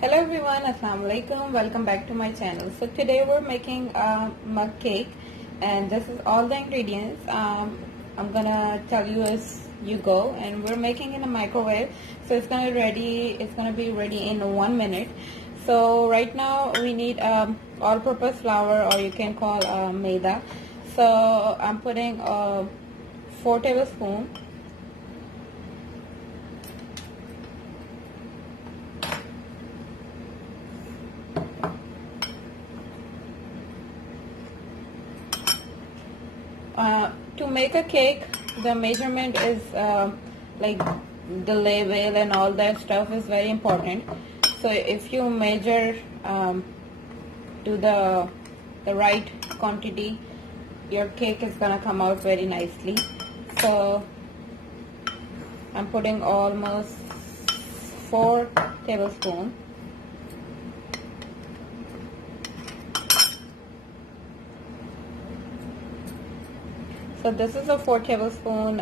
Hello everyone, Assalamu alaikum. Welcome back to my channel. So today we're making a mug cake, and this is all the ingredients. I'm gonna tell you as you go, and we're making in a microwave, so it's gonna be ready in 1 minute. So right now we need all-purpose flour, or you can call maida. So I'm putting 4 tablespoons. To make a cake, the measurement is like the label and all that stuff is very important. So if you measure to the right quantity, your cake is gonna come out very nicely. So I'm putting almost 4 tablespoons. So this is a 4 tablespoon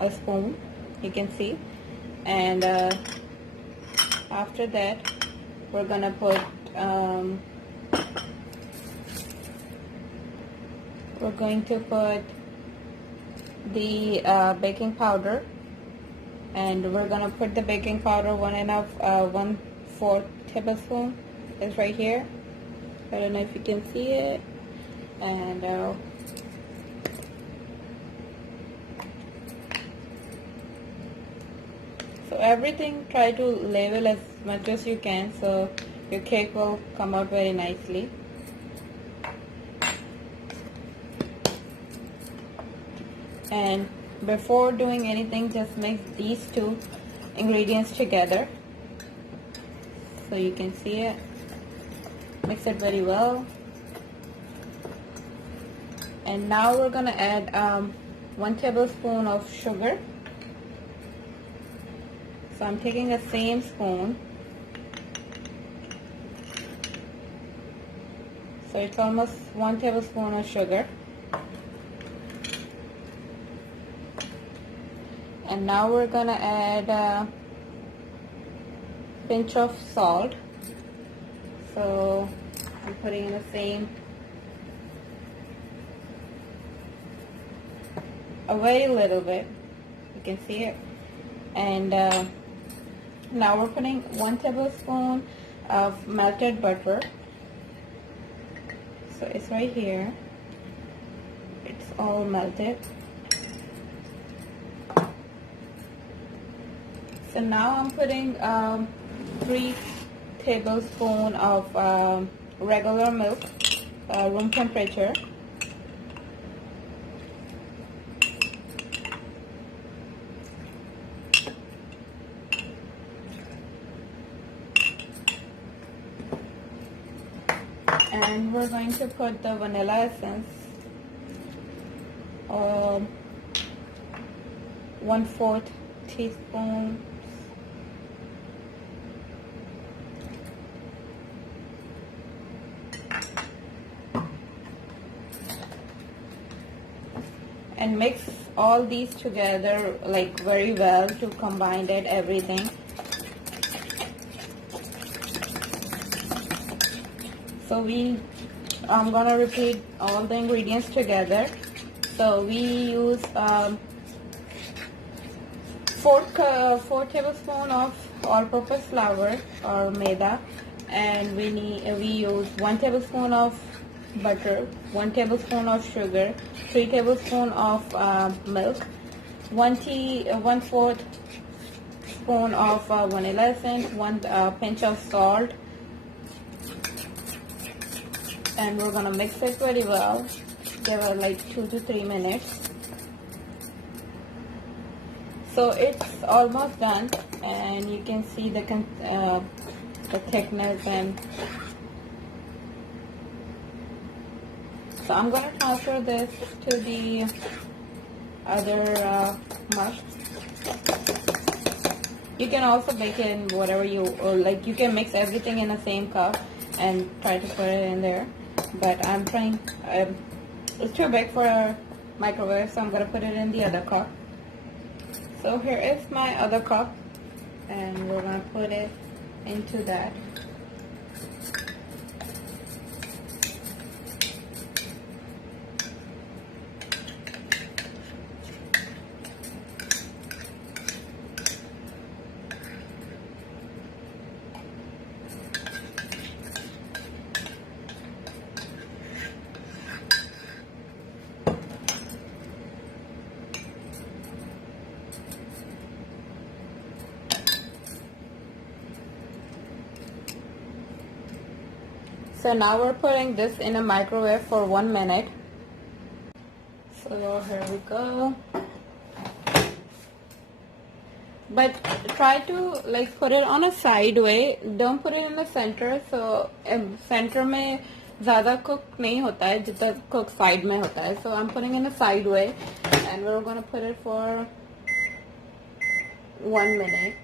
a spoon, you can see, and after that we're gonna put the baking powder, and we're gonna put the baking powder 1/4 tablespoon is right here. I don't know if you can see it. And so everything, try to level as much as you can, so your cake will come out very nicely. And before doing anything, just mix these 2 ingredients together, so you can see it. Mix it very well. And now we're gonna add 1 tablespoon of sugar. So I'm taking the same spoon. So it's almost 1 tablespoon of sugar. And now we're gonna add a pinch of salt. So I'm putting in the same, a very little bit, you can see it. And now we're putting 1 tablespoon of melted butter. So it's right here, it's all melted. So now I'm putting 3 tablespoons of regular milk, room temperature. And we're going to put the vanilla essence, 1/4 teaspoon. And mix all these together like very well to combine it, everything. So I'm gonna repeat all the ingredients together. So we use 4 tablespoons of all-purpose flour or maida, and we use 1 tablespoon of butter, 1 tablespoon of sugar, 3 tablespoons of milk, 1/4 spoon of vanilla essence, 1 pinch of salt. And we're gonna mix it very well. Give it like 2 to 3 minutes. So it's almost done, and you can see the thickness. And so I'm gonna transfer this to the other mush. You can also bake it in whatever you like. You can mix everything in the same cup and try to put it in there. But I'm trying, it's too big for a microwave, so I'm going to put it in the other cup. So here is my other cup. and we're gonna put it into that. So now we're putting this in a microwave for 1 minute. So here we go. But try to like put it on a side way. Don't put it in the center. So center में ज़्यादा cook नहीं होता है जितना cook side में होता है. So I'm putting in a side way, and we're gonna put it for 1 minute.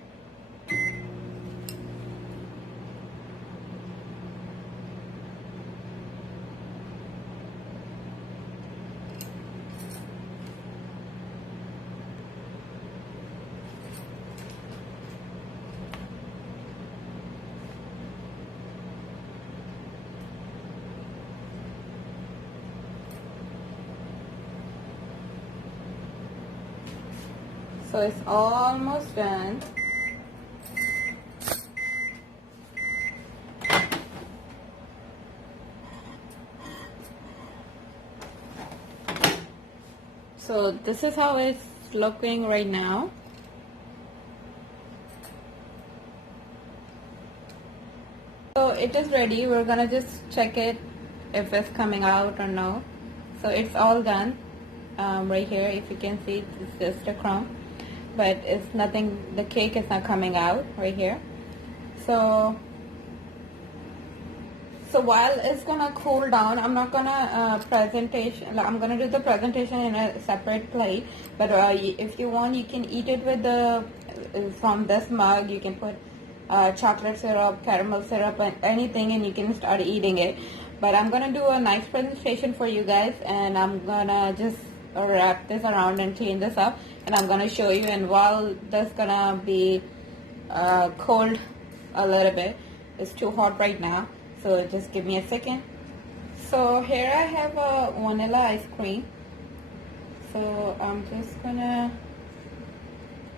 So it's almost done. So this is how it's looking right now. So it is ready. We're gonna just check it if it's coming out or no. So it's all done. Right here, if you can see, it's just a crumb, but it's nothing, the cake is not coming out right here. So while it's gonna cool down, I'm not gonna I'm gonna do the presentation in a separate plate, but if you want, you can eat it with the from this mug. You can put chocolate syrup, caramel syrup, and anything, and you can start eating it. But I'm gonna do a nice presentation for you guys, and I'm gonna just wrap this around and clean this up, and I'm gonna show you. And while this gonna be cold a little bit, it's too hot right now, so just give me a second. So here I have a vanilla ice cream, so I'm just gonna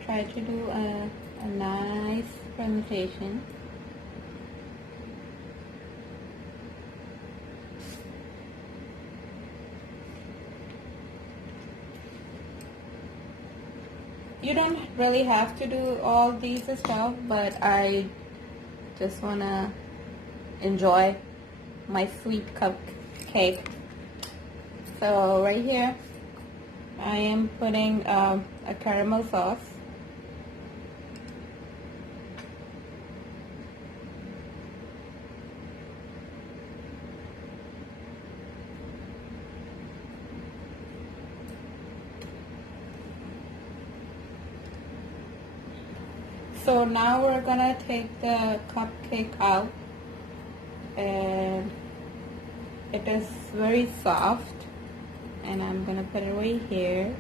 try to do a nice presentation. You don't really have to do all these stuff, but I just wanna enjoy my sweet cupcake. So right here, I am putting a caramel sauce. So now we're gonna take the cupcake out, and it is very soft, and I'm gonna put it right here,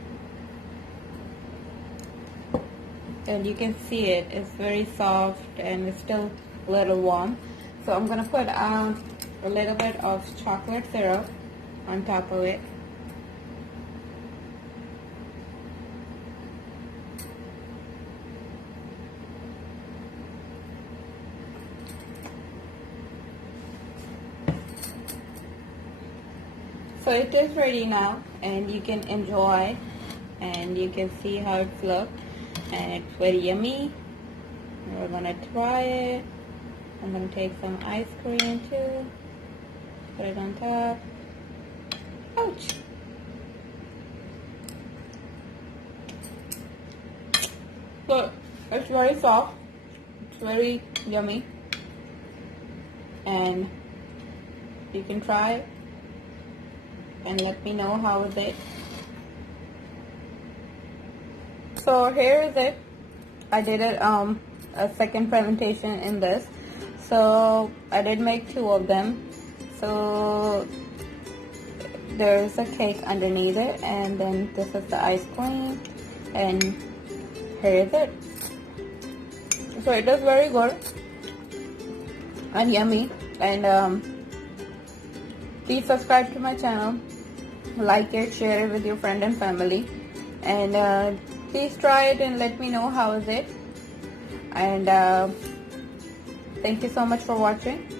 and you can see it's very soft and it's still a little warm. So I'm gonna put a little bit of chocolate syrup on top of it. So it is ready now, and you can enjoy, and you can see how it's look, and it's very yummy. We're gonna try it. I'm gonna take some ice cream too, put it on top. Ouch! So it's very soft, it's very yummy, and you can try it and let me know how is it. So here is it. I did it a second presentation in this. So I did make 2 of them. So there's a cake underneath it, and then this is the ice cream, and here is it. So it is very good and yummy. And please subscribe to my channel, like it, share it with your friend and family, and please try it and let me know how is it. And thank you so much for watching.